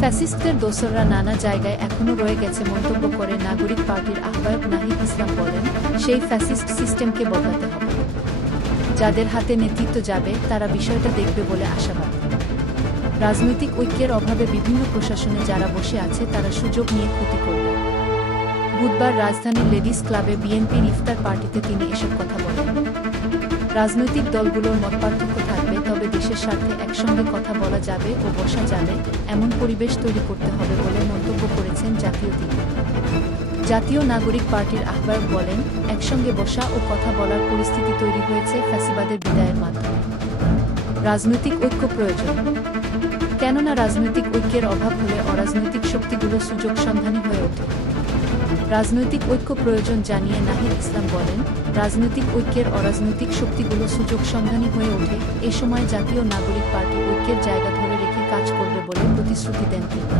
ফ্যাসিস্টদের দোসররা নানা জায়গায় এখনও রয়ে গেছে মন্তব্য করে নাগরিক পার্টির আহ্বায়ক নাহিদ ইসলাম বলেন, সেই ফ্যাসিস্ট সিস্টেমকে বদলাতে হবে। যাদের হাতে নেতৃত্ব যাবে, তারা বিষয়টা দেখবে বলে আশাবাদ। রাজনৈতিক ঐক্যের অভাবে বিভিন্ন প্রশাসনে যারা বসে আছে, তারা সুযোগ নিয়ে ক্ষতি করবে। বুধবার রাজধানীর লেডিস ক্লাবে বিএনপির ইফতার পার্টিতে তিনি এসব কথা বলেন। রাজনৈতিক দলগুলোর মতপার্থক্য তবে দেশের স্বার্থে একসঙ্গে কথা বলা যাবে ও বসা যাবে, এমন পরিবেশ তৈরি করতে হবে বলে মন্তব্য করেছেন জাতীয় তিনি জাতীয় নাগরিক পার্টির আহ্বায়ক বলেন, একসঙ্গে বসা ও কথা বলার পরিস্থিতি তৈরি হয়েছে ফ্যাসিবাদের বিদায়ের মাধ্যমে। রাজনৈতিক ঐক্য প্রয়োজন। কেননা রাজনৈতিক ঐক্যের অভাব হলে অরাজনৈতিক শক্তিগুলো সুযোগ সন্ধানী হয়ে ওঠে। রাজনৈতিক ঐক্য প্রয়োজন জানিয়ে নাহিদ ইসলাম বলেন, রাজনৈতিক ঐক্যের অরাজনৈতিক শক্তিগুলো সুযোগ সন্ধানী হয়ে ওঠে, এ সময় জাতীয় নাগরিক পার্টি ঐক্যের জায়গা ধরে রেখে কাজ করবে বলে প্রতিশ্রুতি দেন তিনি।